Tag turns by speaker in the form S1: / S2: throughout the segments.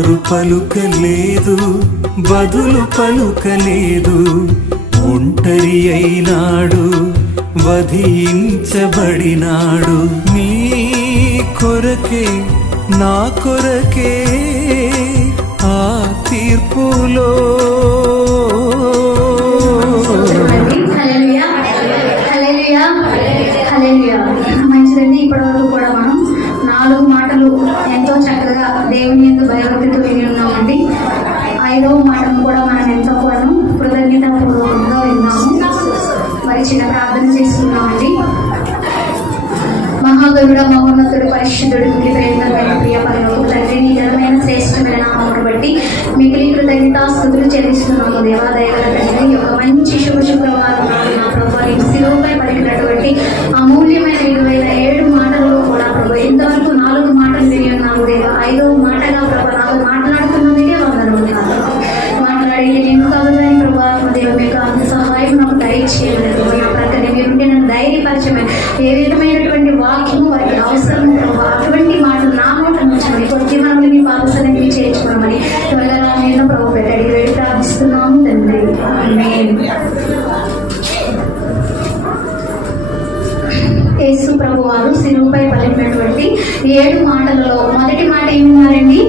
S1: మారు పలుకలేదు బదులు పలుకలేదు. ఒంటరి అయినాడు వధించబడినాడు. నీ కొరకే నా కొరకే ఆ తీర్పులో
S2: మంచిదండి ఇప్పటివరకు ఎంతో చక్కగా దేవుని ఎందుకు భయభక్తితో వెళ్ళి ఉన్నామండి. ఐదవ మాటను కూడా మనం ఎంతో కూడా కృతజ్ఞత పూర్వకంగా విన్నాము. మరి చిన్న ప్రార్థన చేసుకున్నామండి మహాగరుడ మహోన్నతుడు పరిశుద్ధుడు ప్రేమ ప్రియ పనులకు తండ్రి నిజమైన శ్రేష్టమైన నామను బట్టి మిగిలి కృతజ్ఞతాస్తుతులు చెల్లిస్తున్నాము. దేవాదయాల తండ్రి ఒక మంచి శుభ శుక్రవారం నా ప్రభావ పడినటువంటి అమూల్యమైన విలువైన ఏడు మాటలలో మొదటి మాట ఏమన్నారండి?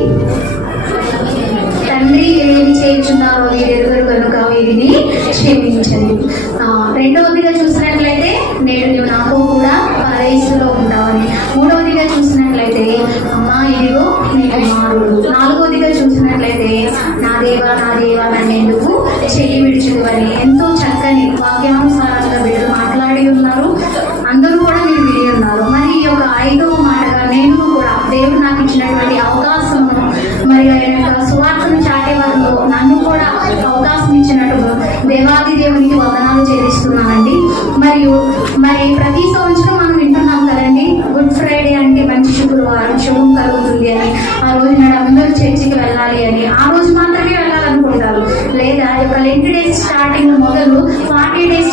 S2: తండ్రి ఏది చేయించున్నారో డెలివరీ కనుక వీరిని క్షమించండి. రెండవదిగా చూసినట్లయితే నేను నువ్వు నాకు కూడా పరదేశంలో ఉంటావని. మూడవదిగా చూసినట్లయితే అమ్మా ఇదిగో నీ నాలుగవదిగా చూసినట్లయితే నా దేవా నా దేవా నన్ను ఎందుకు చెయ్యి విడిచుకోవని ఎంతో చక్కని వాక్యానుసారం పేరుతో సువార్తను చాటే నన్ను కూడా అవకాశం ఇచ్చినట్టుగా దేవునికి వదనాలు చేరిస్తున్నానండి మరియు మరి ప్రతి సంవత్సరం మనం వింటున్నాం కదండి గుడ్ ఫ్రైడే అంటే మంచి శుక్రవారం శుభం కలుగుతుంది అని. ఆ రోజు నాడు అందరూ చర్చికి వెళ్ళాలి అని. ఆ రోజు మాత్రమే వెళ్ళాలనుకుంటారు. లేదా ఒక లెంట్ డేస్ స్టార్టింగ్ మొదలు ఫార్టీ డేస్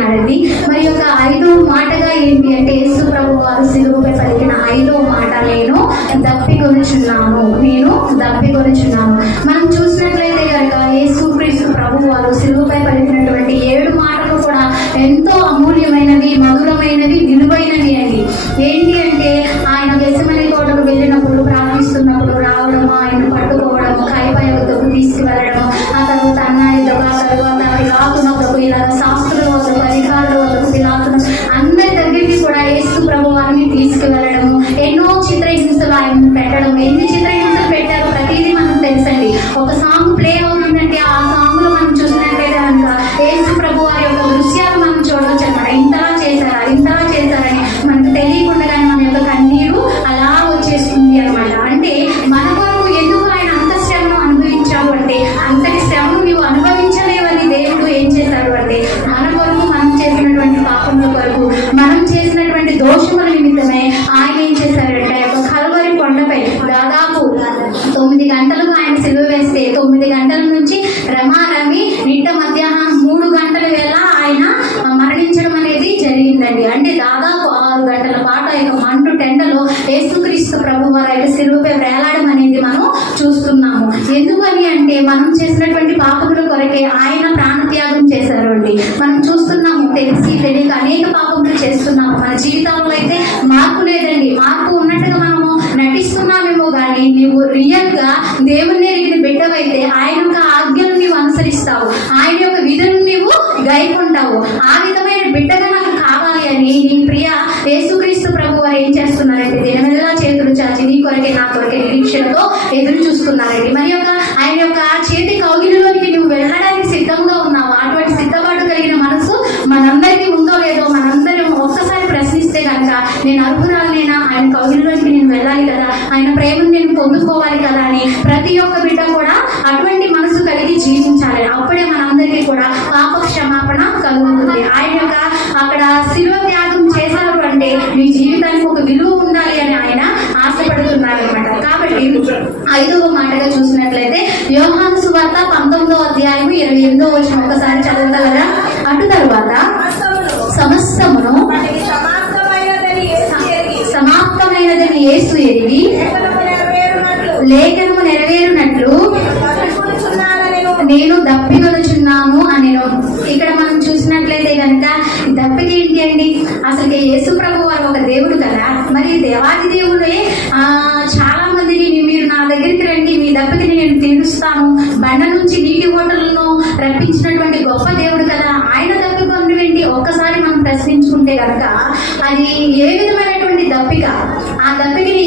S2: మాట్లాడారండి మరి యొక్క ఐదో మాటగా ఏంటి 国産 ఏం చేస్తున్నారంటే దినమెల్లా చేతులు చాచి నీ కొరకే నా కొరకే నిరీక్షణతో ఎదురు చూస్తున్నారండి. మరియు నేను దప్పికొనుచున్నాము అని ఇక్కడ మనం చూసినట్లయితే కనుక దప్పిక ఏంటి అండి? అసలు యేసు ప్రభు వారు ఒక దేవుడు కదా. మరి దేవాది దేవుడే చాలా మందిని మీరు నా దగ్గరికి రండి మీ దెబ్బకి నేను తీరుస్తాను. బండ నుంచి నీటి ఓటలను రప్పించినటువంటి గొప్ప దేవుడు కదా. ఆయన దప్పికొని పొందివేంటి ఒక్కసారి మనం ప్రశ్నించుకుంటే కనుక అది ఏ విధమైనటువంటి దప్పిక? ఆ దప్పికని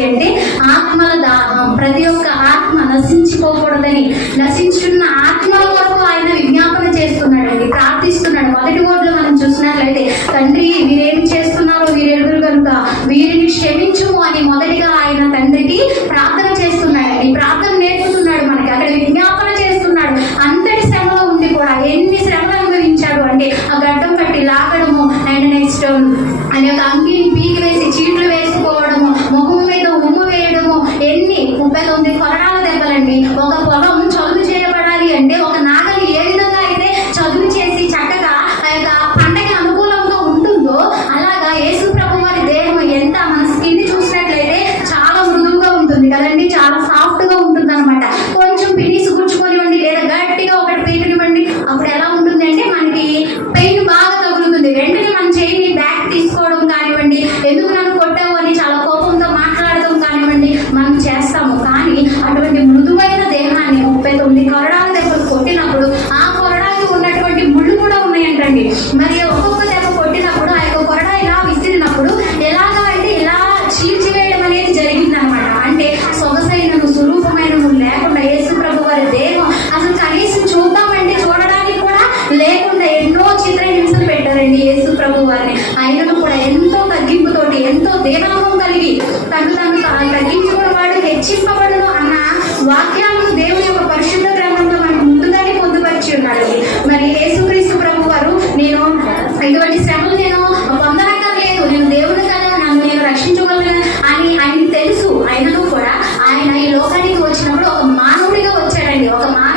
S2: ఏంటి అంటే ఆత్మల దాహం. ప్రతి ఒక్క ఆత్మ నశించుకోకూడదని నశించున్న ఆత్మల కొరకు ఆయన 怎么？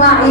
S2: ¡Ah,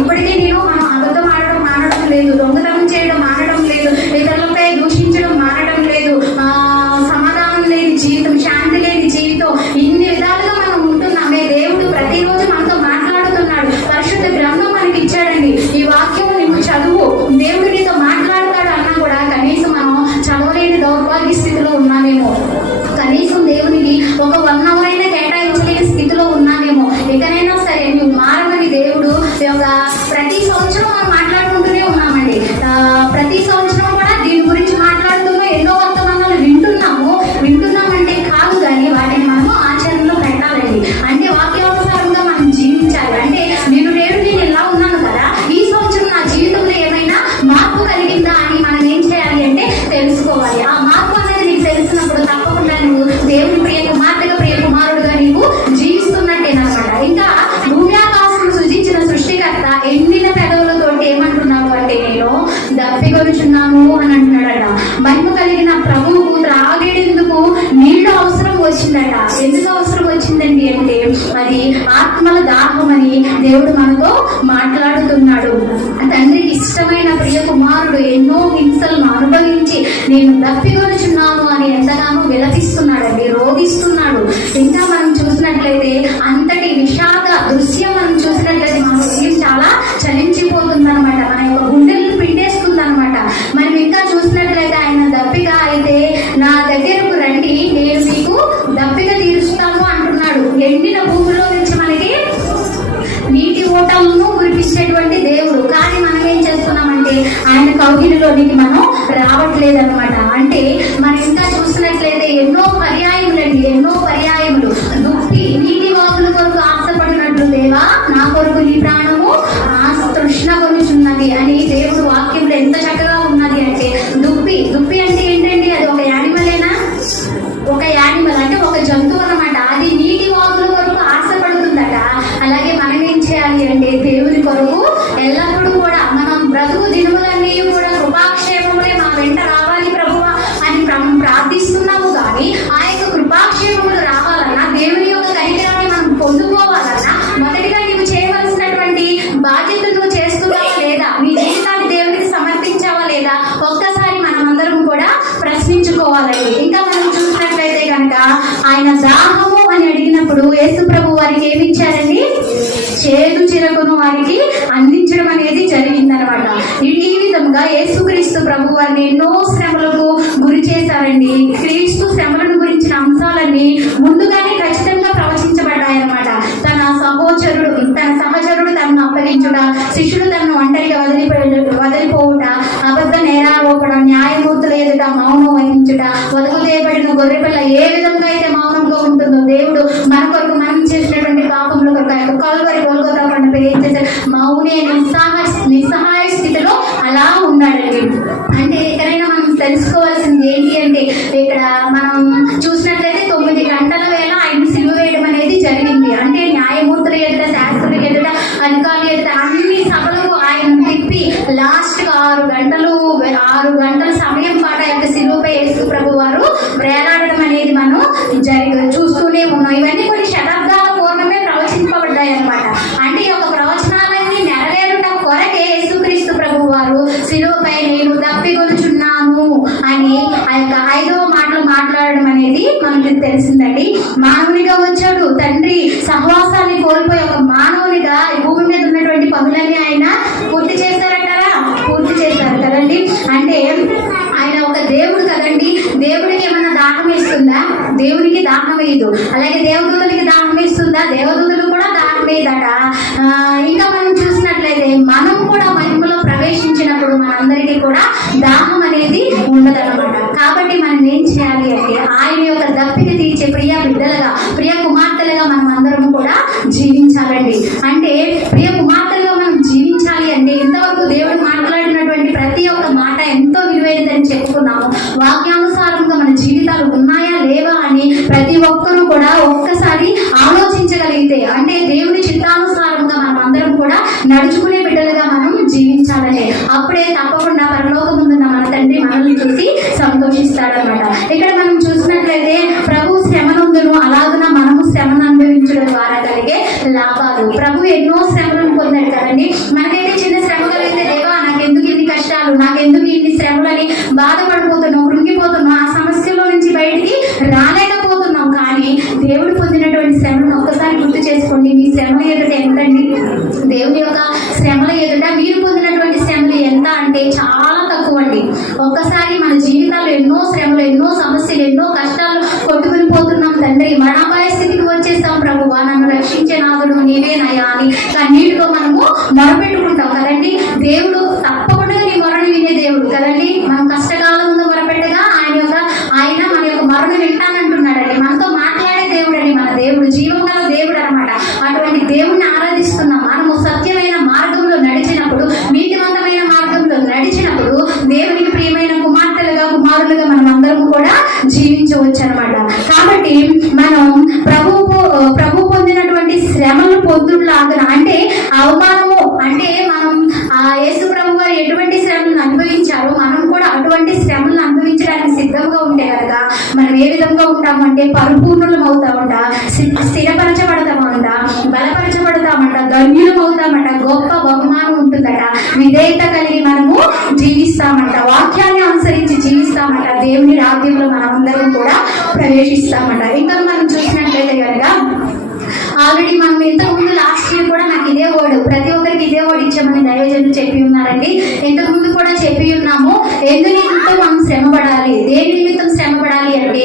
S2: ఆ మార్పు అనేది నీకు తెలిసినప్పుడు తప్పకుండా నువ్వు దేవుని ప్రియ కుమార్తెగా ప్రియ కుమారుడుగా నీవు జీవిస్తున్నట్టేనమాట ఇంకా భూమ్యాకాశం సృజించిన సృష్టికర్త ఎండిన పెదవులతోటి ఏమంటున్నాడు అంటే నేను దప్పికొనుచున్నాను అని అంటున్నాడట. మహిమ కలిగిన ప్రభువుకు త్రాగేందుకు నీళ్ళు అవసరం వచ్చిందట. ఎందుకు అవసరం వచ్చిందండి అంటే అది ఆత్మల దాహం అని దేవుడు మనతో మాట్లాడుతున్నాడు. తండ్రికి ఇష్టమైన ప్రియ కుమారుడు ఎన్నో హింసలు మా దప్పికొనుచున్నాను అని ఎంతగానో విలపిస్తున్నాడండి రోగిస్తున్నాడు. ఇంకా మనం చూసినట్లయితే అంతటి విషాద దృశ్యం మనం చూసినట్లయితే మన హృదయం చాలా చలించిపోతుందనమాట మన యొక్క గుండెలను పిండేస్తుందనమాట మనం ఇంకా చూసినట్లయితే ఆయన దప్పిక అయితే నా దగ్గరకు రండి నేను మీకు దప్పిక తీరుస్తాను అంటున్నాడు. ఎండిన భూమిలో నుంచి మనకి నీటి ఓటమును కురిపించేటువంటి దేవుడు. కానీ మనం ఏం చేస్తున్నామంటే ఆయన కౌగిలిలోనికి మనం రావట్లేదనమాట అంటే చేదు చిరకును వారికి అందించడం అనేది జరిగిందనమాట. ఈ విధంగా యేసుక్రీస్తు ప్రభు వారిని ఎన్నో శ్రమలకు గురి చేశారండి. క్రీస్తు శ్రమ años, amén. దాహం వేయదు అలాగే దేవదూతలకి దాహం వేస్తుందా దేవదూత తండ్రి మరణమయ స్థితికి వచ్చేస్తాం ప్రభువా. నన్ను రక్షించే నాదుడు నీవేనయ్యా అని కన్నీటితో మనము మొరపెట్టుకుంటాం కదండి. దేవుడు జీవిస్తామంట వాక్యాన్ని అనుసరించి జీవిస్తామంట దేవుని రాజ్యంలో మనమందరం కూడా ప్రవేశిస్తామంట. ఇంకా మనం చూసినట్లయితే కనుక ఆల్రెడీ మనం ఇంతకు ముందు లాస్ట్ ఇయర్ కూడా నాకు ఇదే వర్డ్ ప్రతి ఒక్కరికి ఇదే వర్డ్ ఇచ్చామని దైవజనులు చెప్పి ఉన్నారండి. ఇంతకు ముందు కూడా చెప్పి ఉన్నాము ఎందు నిమిత్తం మనం శ్రమపడాలి? దేని నిమిత్తం శ్రమపడాలి అంటే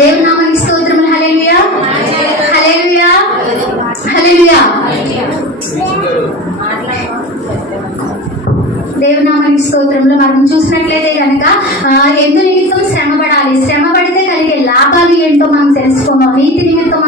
S2: దేవుని నామానికి స్తోత్రములు. హలేలుయా హలేలుయా హలేలుయా దేవనామని నామానికి స్తోత్రంలో మనం చూసినట్లయితే కనుక ఎందు నిమిత్తం శ్రమ పడాలి శ్రమ పడితే కలిగే లాభాలు ఏంటో మనం తెలుసుకోము? నీతి నిమిత్తం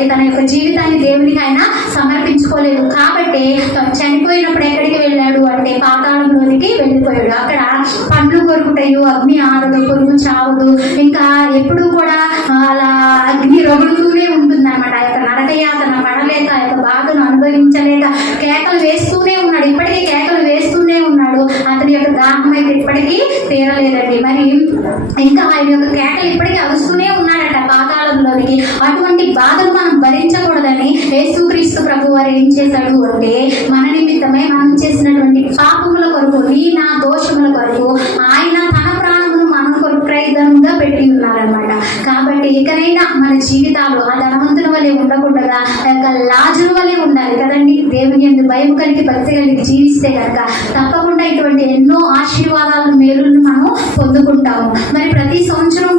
S2: కదండి తన యొక్క జీవితాన్ని దేవునికి ఆయన సమర్పించుకోలేదు. కాబట్టి చనిపోయినప్పుడు ఎక్కడికి వెళ్ళాడు అంటే పాతాళంలోనికి వెళ్ళిపోయాడు. అక్కడ పండ్లు కొరుకుతాయు అగ్ని ఆరదు కొరుకు చావదు. ఇంకా ఎప్పుడు కూడా అలా అగ్ని రగులుతూనే ఉంటుంది అనమాట ఆ యొక్క నరకయాతన పడలేక ఆ యొక్క బాధను అనుభవించలేక కేకలు వేస్తూనే ఉన్నాడు. ఇప్పటికీ కేకలు వేస్తూనే ఉన్నాడు. అతని యొక్క దాహం అయితే ఇప్పటికీ తీరలేదండి. మరి ఇంకా ఆయన యొక్క కేకలు ఇప్పటికీ అరుస్తూనే ఉన్నాడు ఉన్నప్పటికీ అటువంటి బాధలు మనం భరించకూడదని యేసుక్రీస్తు ప్రభు వారు ఏం చేశాడు అంటే మన నిమిత్తమే మనం చేసినటువంటి పాపముల కొరకు నీ నా దోషముల కొరకు ఆయన తన ప్రాణమును మనం కొరకు ప్రయత్నంగా పెట్టి ఉన్నారనమాట కాబట్టి ఇకనైనా మన జీవితాలు ఆ ధనవంతుల వలె ఉండకుండా యొక్క లాజుల వలె ఉండాలి కదండి. దేవుని ఎందుకు భయం కలిగి భక్తి కలిగి జీవిస్తే కనుక తప్పకుండా ఇటువంటి ఎన్నో ఆశీర్వాదాలను మేలులను మనం పొందుకుంటాము. మరి ప్రతి సంవత్సరం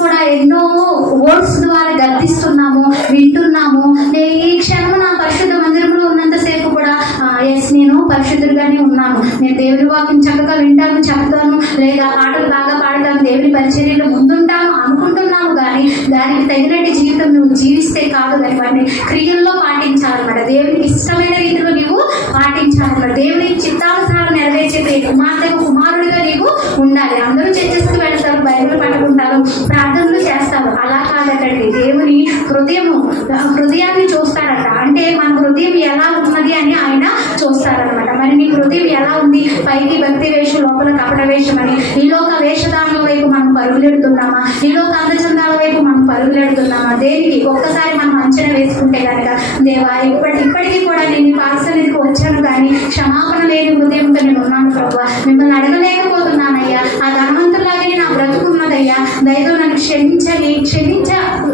S2: కానీ క్షమాపణ లేని హృదయం నేను ఉన్నాను ప్రభావ. మిమ్మల్ని అడగలేకపోతున్నానయ్యా. ఆ ధనవంతులాగే నా బ్రతుకున్నదయ్యా దయతో నన్ను క్షమించని క్షమించ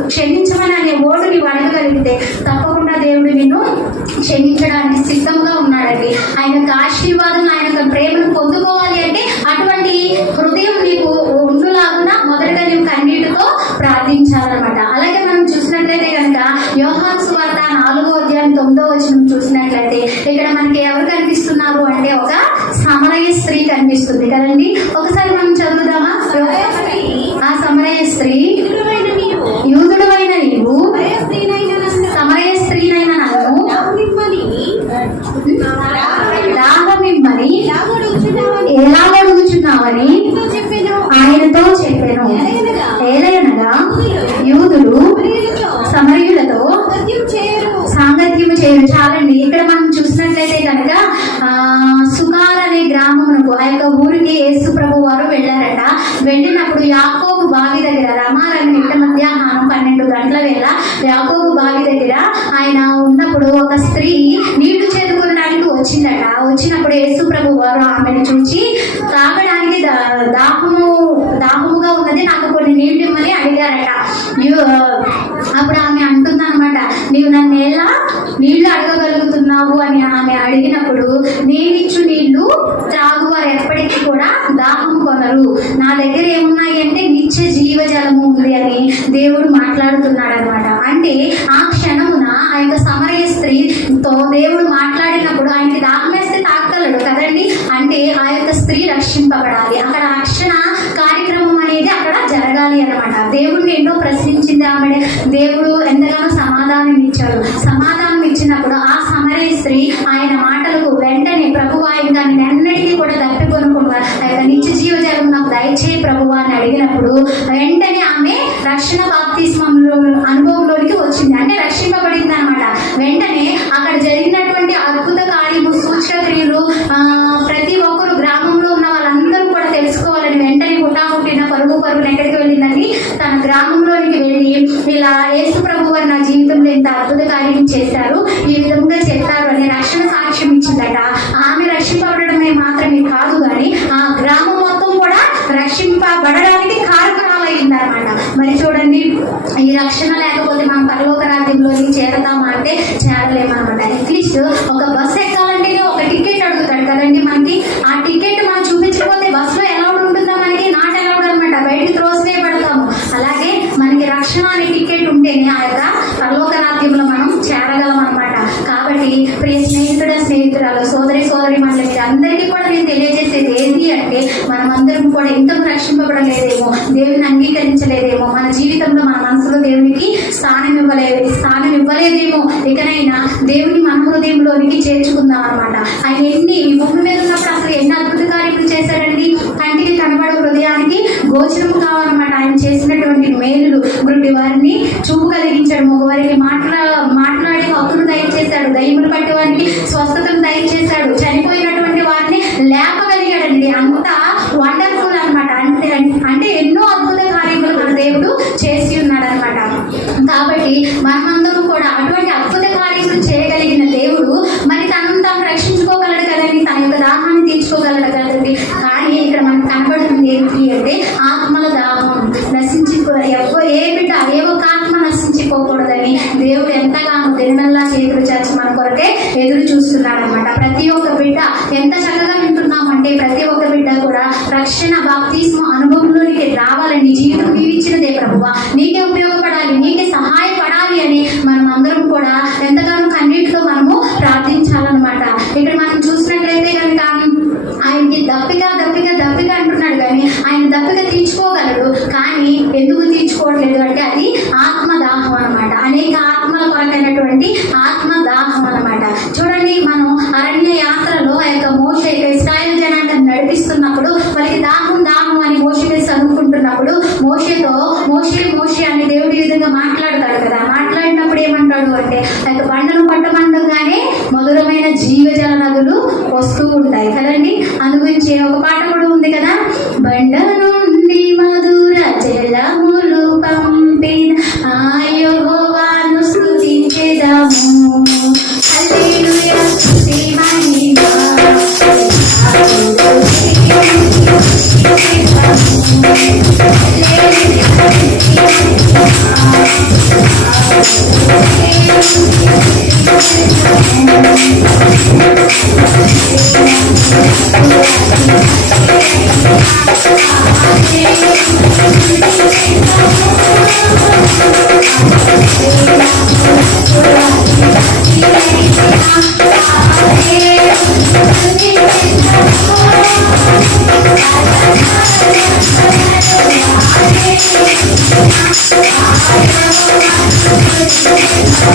S2: క్షమించమని అనే ఓడు వాడగలిగితే తప్పకుండా దేవుడు నిన్ను క్షమించడానికి సమరయులతో సాంగత్యము చేయరు. చాలండి. ఇక్కడ మనం చూసినట్లయితే కనుక సుకార్ అనే గ్రామమునకు ఆ యొక్క ఊరికి యేసు ప్రభు వారు వెళ్ళారట. వెళ్ళినప్పుడు యాకోబు బావి దగ్గర రమారని నిన్న మధ్యాహ్నం పన్నెండు గంటల వేళ యాకోబు బావి దగ్గర ఆయన ఉన్నప్పుడు ఒక స్త్రీ నీళ్ళు చేదుకోవడానికి వచ్చిందట. వచ్చినప్పుడు యేసు ప్రభు అక్కడ రక్షణ కార్యక్రమం అనేది అక్కడ జరగాలి అనమాట దేవుడిని ఎన్నో ప్రశ్నించింది ఆమె దేవుడు ఎంతగానో సమాధానం ఇచ్చాడు. సమాధానం ఇచ్చినప్పుడు ఆ సమరే స్త్రీ ఆయన మాటలకు వెంటనే ప్రభువా దాన్ని నేనన్నిటికీ కూడా తప్పికొనుకుండా నిత్య జీవ జగం నాకు దయచేయి ప్రభు అని అడిగినప్పుడు వెంటనే ఆమె రక్షణ బాప్తిస్మంలో 行了，好，干 oh. కాబట్టి మన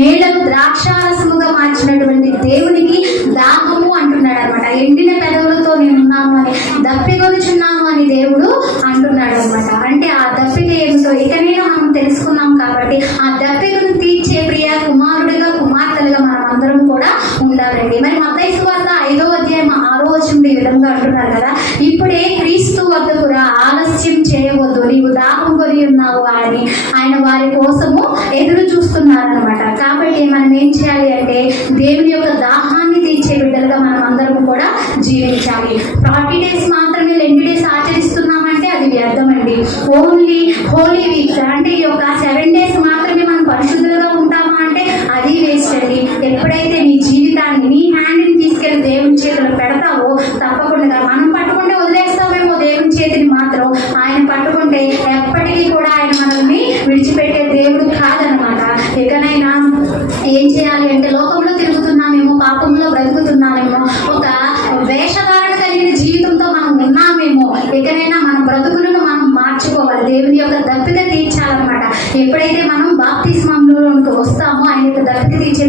S2: నీళ్ళను ద్రాక్షారసముగా మార్చినటువంటి దేవునికి దాహము అంటున్నాడు అనమాట ఎండిన పెదవులు ఏం చేయాలి అంటే లోకంలో తిరుగుతున్నామేమో పాపంలో బ్రతుకుతున్నామేమో ఒక వేషధారణ కలిగిన జీవితంతో మనం ఉన్నామేమో ఎక్కడైనా మన బ్రతుకులను మనం మార్చుకోవాలి. దేవుని యొక్క దప్పిక తీర్చాలన్నమాట. ఎప్పుడైతే మనం బాప్తిస్మంలోకి వస్తామో ఆయన యొక్క దప్పిక తీర్చే